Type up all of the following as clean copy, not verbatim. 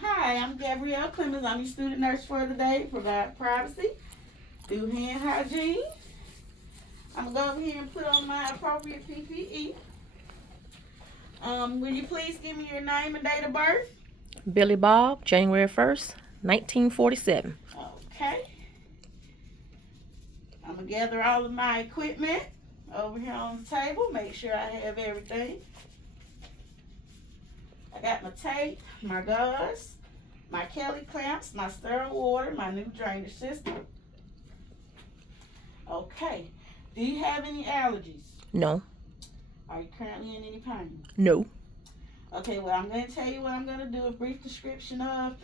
Hi, I'm Gabrielle Climons. I'm your student nurse for the day. Provide privacy, do hand hygiene. I'm gonna go over here and put on my appropriate PPE. Will you please give me your name and date of birth? Billy Bob, January 1st, 1947. Okay. I'm gonna gather all of my equipment over here on the table. Make sure I have everything. I got my tape, my gauze, my Kelly clamps, my sterile water, my new drainage system. Okay. Do you have any allergies? No. Are you currently in any pain? No. Okay, well, I'm going to tell you what I'm going to do, a brief description of.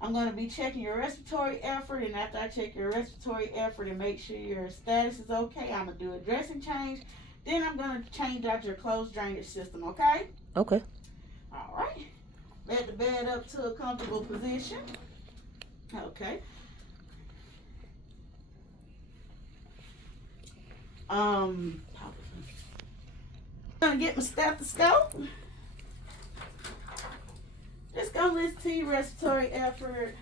I'm going to be checking your respiratory effort, and after I check your respiratory effort and make sure your status is okay, I'm going to do a dressing change. Then I'm going to change out your closed drainage system, okay? Okay. All right. Let the bed up to a comfortable position. Okay. I'm going to get my stethoscope. Just gonna listen to your respiratory effort.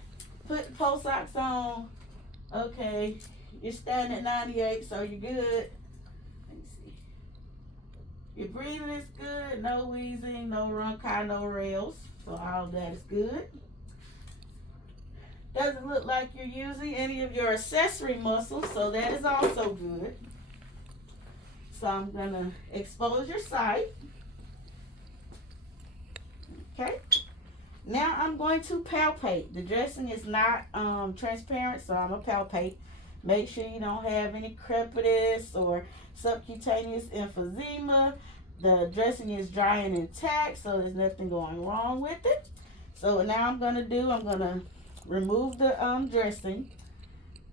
Put the pulse ox on. Okay, you're standing at 98, so you're good. Let me see. Your breathing is good. No wheezing, no rhonchi, no rails. So all of that is good. Doesn't look like you're using any of your accessory muscles, so that is also good. So I'm gonna expose your site. Okay. Now I'm going to palpate. The dressing is not transparent, so I'm going to palpate. Make sure you don't have any crepitus or subcutaneous emphysema. The dressing is dry and intact, so there's nothing going wrong with it. So now I'm going to remove the dressing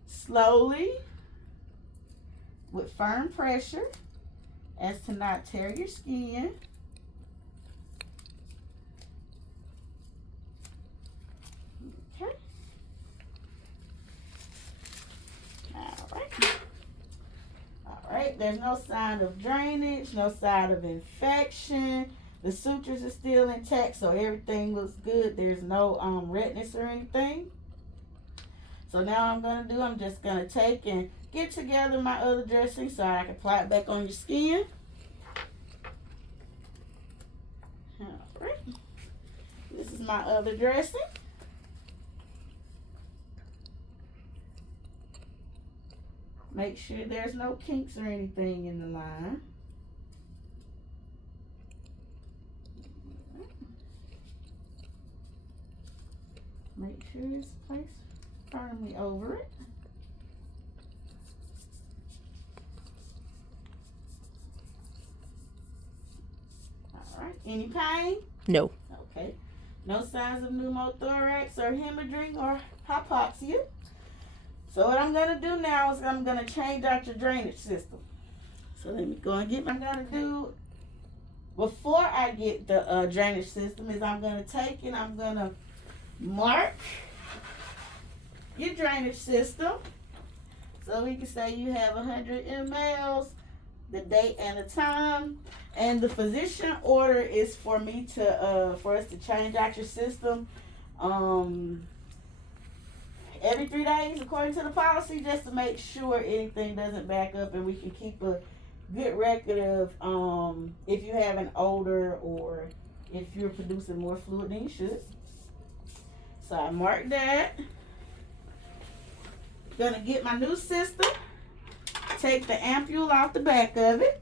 slowly with firm pressure as to not tear your skin. Alright, there's no sign of drainage, no sign of infection. The sutures are still intact, so everything looks good. There's no redness or anything. So now I'm just gonna take and get together my other dressing so I can apply it back on your skin. Alright. This is my other dressing. Make sure there's no kinks or anything in the line. Make sure it's placed firmly over it. Alright, any pain? No. Okay. No signs of pneumothorax or hemorrhaging or hypoxia. So what I'm going to do now is I'm going to change out your drainage system. So let me go and get what I'm going to do before I get the drainage system is I'm going to take and I'm going to mark your drainage system. So we can say you have 100 mLs, the date and the time. And the physician order is for me to, for us to change out your system. Every 3 days, according to the policy, just to make sure anything doesn't back up and we can keep a good record of if you have an odor or if you're producing more fluid than you should. So I marked that. Gonna get my new system, take the ampule off the back of it,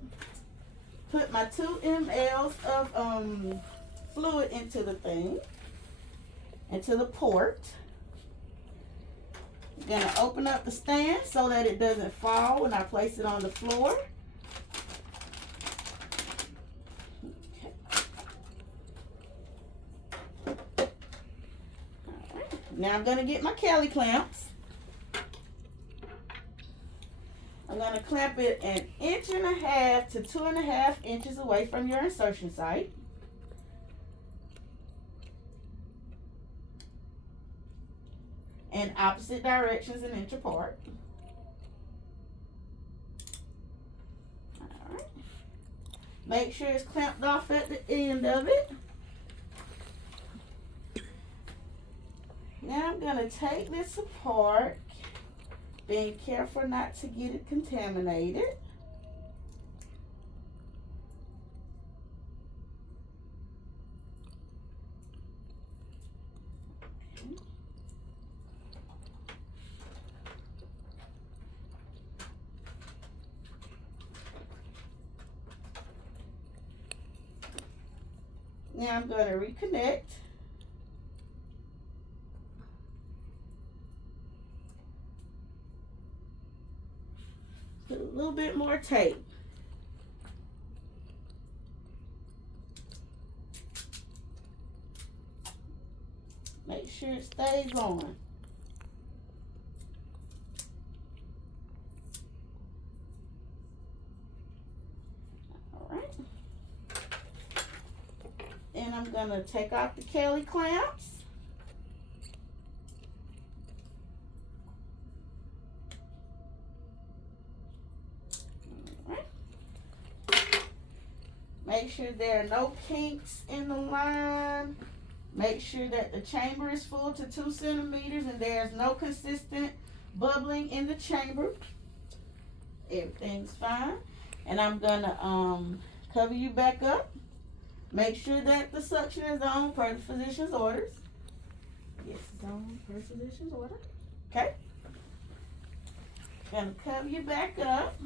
put my 2 mLs of fluid into the thing, into the port. Gonna open up the stand so that it doesn't fall when I place it on the floor. Okay. Alright. Now I'm gonna get my Kelly clamps. I'm gonna clamp it 1.5 inches to 2.5 inches away from your insertion site. In opposite directions an inch apart. Alright. Make sure it's clamped off at the end of it. gonna take this apart, being careful not to get it contaminated. Now I'm going to reconnect. Put a little bit more tape. Make sure it stays on. And I'm going to take off the Kelly clamps. All right. Make sure there are no kinks in the line. Make sure that the chamber is full to 2 centimeters and there's no consistent bubbling in the chamber. Everything's fine. And I'm going to cover you back up. Make sure that the suction is on per the physician's orders. Yes, it's on per physician's order. Okay. Gonna cover you back up.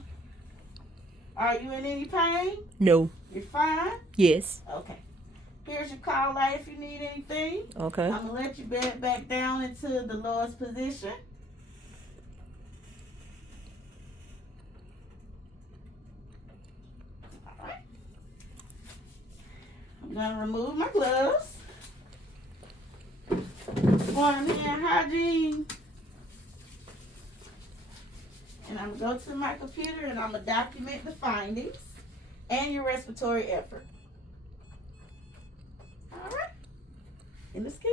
Are you in any pain? No. You're fine? Yes. Okay. Here's your call light if you need anything. Okay. I'm gonna let you bed back down into the lowest position. I'm gonna remove my gloves. One hand hygiene. And I'm gonna go to my computer and I'm gonna document the findings and your respiratory effort. All right. In the skin.